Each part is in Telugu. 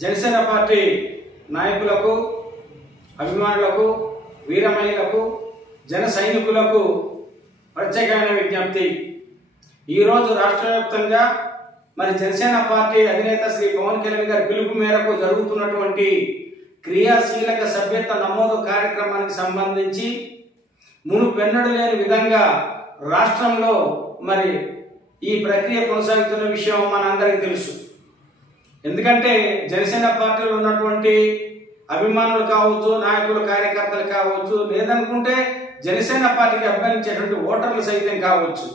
జనసేన పార్టీ నాయకులకు, అభిమానులకు, వీరమహిళలకు, జన సైనికులకు ప్రత్యేకమైన విజ్ఞప్తి. ఈరోజు రాష్ట్ర వ్యాప్తంగా జనసేన పార్టీ అధినేత శ్రీ పవన్ కళ్యాణ్ గారి పిలుపు మేరకు జరుగుతున్నటువంటి క్రియాశీలక సభ్యత్వ నమోదు కార్యక్రమానికి సంబంధించి మునుపెన్నడూ లేని విధంగా రాష్ట్రంలో ఈ ప్రక్రియ కొనసాగుతున్న విషయం మనందరికీ తెలుసు. ఎందుకంటే జనసేన పార్టీలో ఉన్నటువంటి అభిమానులు కావచ్చు, నాయకులు, కార్యకర్తలు కావచ్చు, లేదనుకుంటే జనసేన పార్టీకి అభిమానించేటువంటి ఓటర్లు సైతం కావచ్చు,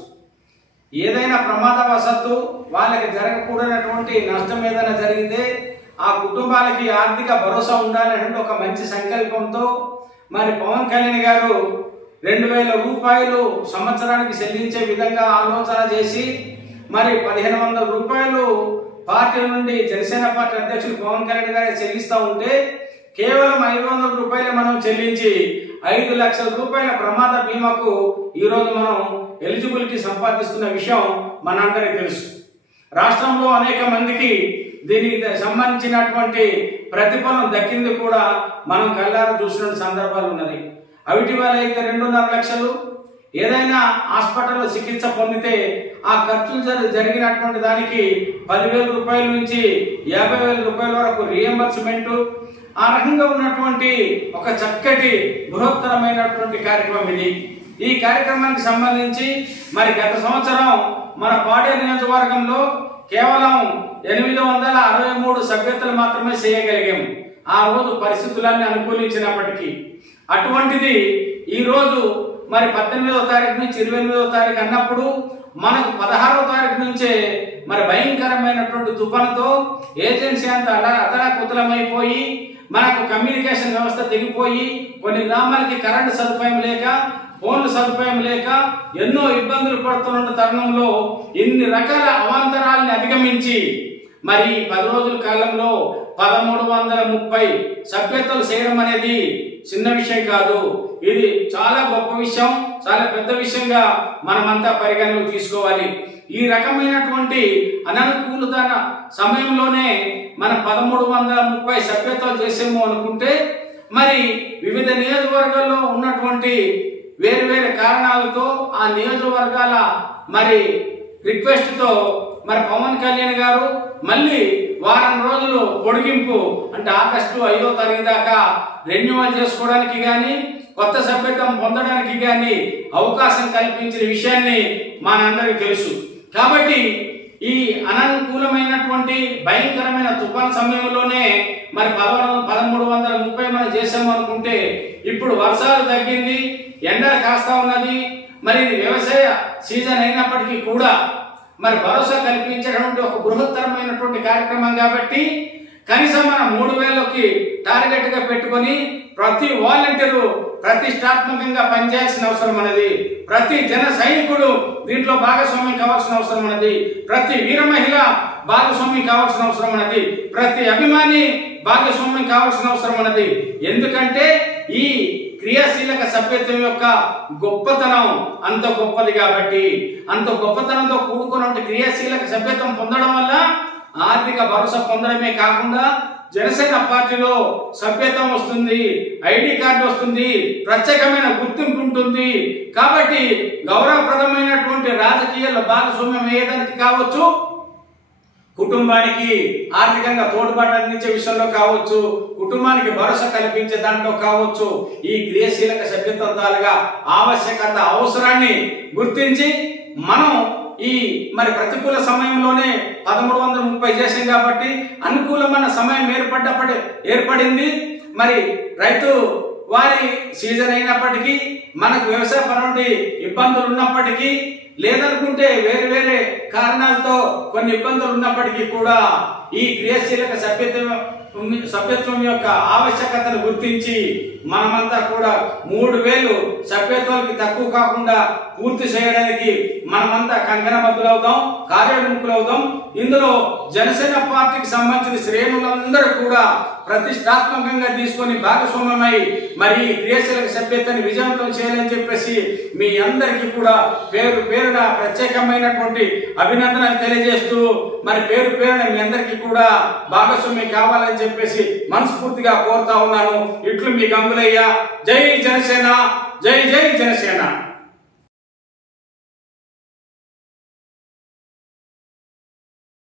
ఏదైనా ప్రమాదవశత్తు వాళ్ళకి జరగకూడనటువంటి నష్టం ఏదైనా జరిగితే ఆ కుటుంబాలకి ఆర్థిక భరోసా ఉండాలనే ఒక మంచి సంకల్పంతో పవన్ కళ్యాణ్ గారు 2000 రూపాయలు సంవత్సరానికి చెల్లించే విధంగా ఆలోచన చేసి 1500 రూపాయలు పార్టీ నుండి జనసేన పార్టీ అధ్యక్షులు పవన్ కళ్యాణ్ గారు చెల్లిస్తూ ఉంటే కేవలం 500 రూపాయలు మనం చెల్లించి 5 లక్షల రూపాయల ప్రమాద బీమాకు ఈరోజు మనం ఎలిజిబిలిటీ సంపాదిస్తున్న విషయం మనందరికీ తెలుసు. రాష్ట్రంలో అనేక మందికి దీనికి సంబంధించినటువంటి ప్రతిఫలం దక్కింది కూడా మనం కళ్ళారా చూసిన సందర్భాలు ఉన్నది. అవిటివాళ్ళు అయితే 2.5 లక్షలు, ఏదైనా హాస్పిటల్లో చికిత్స పొందితే ఆ ఖర్చులు జరిగినటువంటి దానికి 10,000 రూపాయల నుంచి 50,000 రూపాయల వరకు రీఎంబర్స్మెంట్, ఆ రకంగా ఉన్నటువంటి ఒక చక్కటి బృహత్తరమైనటువంటి కార్యక్రమం ఇది. ఈ కార్యక్రమానికి సంబంధించి గత సంవత్సరం మన పాడేరు నియోజకవర్గంలో కేవలం 863 సభ్యతలు మాత్రమే చేయగలిగాము. ఆ రోజు పరిస్థితులన్నీ అనుకూలించినప్పటికీ అటువంటిది ఈరోజు 18వ తారీఖు నుంచి 28వ తారీఖు అన్నప్పుడు మనకు 16వ తారీఖు నుంచే భయంకరమైనటువంటి తుఫానుతో ఏజెన్సీ అంతా అతలాకుతలమైపోయి మనకు కమ్యూనికేషన్ వ్యవస్థ తెగిపోయి కొన్ని గ్రామాలకి కరెంటు సదుపాయం లేక, ఫోన్ల సదుపాయం లేక ఎన్నో ఇబ్బందులు పడుతున్న తరుణంలో ఇన్ని రకాల అవాంతరాలని అధిగమించి 10 రోజుల కాలంలో 1330 సభ్యతలు చేయడం అనేది చిన్న విషయం కాదు. ఇది చాలా గొప్ప విషయం, చాలా పెద్ద విషయంగా మనమంతా పరిగణలోకి తీసుకోవాలి. ఈ రకమైనటువంటి అననుకూలత సమయంలోనే 1330 సభ్యతలు చేసాము అనుకుంటే వివిధ నియోజకవర్గాల్లో ఉన్నటువంటి వేరు వేరు కారణాలతో ఆ నియోజకవర్గాల రిక్వెస్ట్తో పవన్ కళ్యాణ్ గారు మళ్ళీ వారం రోజులు పొడిగింపు, అంటే ఆగస్టు 5వ తారీఖు దాకా రెన్యువల్ చేసుకోవడానికి కానీ, కొత్త సభ్యత్వం పొందడానికి కానీ అవకాశం కల్పించిన విషయాన్ని మనందరికీ తెలుసు. కాబట్టి ఈ అననుకూలమైనటువంటి భయంకరమైన తుఫాన్ సమయంలోనే 1330 మనం చేసాము అనుకుంటే ఇప్పుడు వర్షాలు తగ్గింది, ఎండలు కాస్తా ఉన్నది. ఇది వ్యవసాయ సీజన్ అయినప్పటికీ కూడా భరోసా కల్పించేటువంటి ఒక బృహత్తరమైనటువంటి కార్యక్రమం కాబట్టి కనీసం మనం 3,000కి టార్గెట్ గా పెట్టుకొని ప్రతి వాలంటీరు ప్రతిష్టాత్మకంగా పనిచేయాల్సిన అవసరం ఉన్నది. ప్రతి జన సైనికుడు దీంట్లో భాగస్వామ్యం కావాల్సిన అవసరం ఉన్నది. ప్రతి వీర మహిళ భాగస్వామ్యం కావాల్సిన అవసరం ఉన్నది. ప్రతి అభిమాని భాగస్వామ్యం కావాల్సిన అవసరం ఉన్నది. ఎందుకంటే ఈ క్రియాశీలక సభ్యత్వం యొక్క గొప్పతనం అంత గొప్పది కాబట్టి, అంత గొప్పతనంతో కూడుకున్న క్రియాశీలక సభ్యత్వం పొందడం వల్ల ఆర్థిక భరోసా పొందడమే కాకుండా జనసేన పార్టీలో సభ్యత్వం వస్తుంది, ఐడి కార్డు వస్తుంది, ప్రత్యేకమైన గుర్తింపు ఉంటుంది. కాబట్టి గౌరవప్రదమైనటువంటి రాజకీయాల్లో భాగస్వామ్యం అయ్యేదానికి కావచ్చు, కుటుంబానికి ఆర్థికంగా తోడ్పాటు అందించే విషయంలో కావచ్చు, కుటుంబానికి భరోసా కల్పించే దాంట్లో కావచ్చు, ఈ క్రియాశీలక సభ్యత్వం తాలూగా ఆవశ్యకత, అవసరాన్ని గుర్తించి మనం ఈ ప్రతికూల సమయంలోనే 1330 చేసాం కాబట్టి అనుకూలమైన సమయం ఏర్పడింది. రైతు వారి సీజన్ అయినప్పటికీ, మనకు వ్యవసాయపరమైన ఇబ్బందులు ఉన్నప్పటికీ, లేదనుకుంటే వేరే వేరే కారణాలతో కొన్ని ఇబ్బందులు ఉన్నప్పటికీ కూడా ఈ క్రియాశీలక సభ్యత్వం యొక్క ఆవశ్యకతను గుర్తించి మనమంతా కూడా 3,000 సభ్యత్వానికి తక్కువ కాకుండా పూర్తి చేయడానికి మనమంతా కంకణబద్ధులవుదాం, కార్యోన్ముఖులవుదాం. ఇందులో జనసేన పార్టీకి సంబంధించిన శ్రేణులందరూ కూడా ప్రతిష్టాత్మకంగా తీసుకొని భాగస్వామ్యమై మరి క్రియాశీలక సభ్యతని విజయవంతం చేయాలని చెప్పేసి మీ అందరికీ కూడా పేరు పేరున ప్రత్యేకమైనటువంటి అభినందనలు తెలియజేస్తూ మరి పేరు పేరున మీ అందరికీ కూడా భాగస్వామ్యం కావాలని చెప్పేసి మనస్ఫూర్తిగా కోరుతా ఉన్నాను. ఇట్లు మీ గంగులయ్య. జై జనసేన, జై జై జనసేన.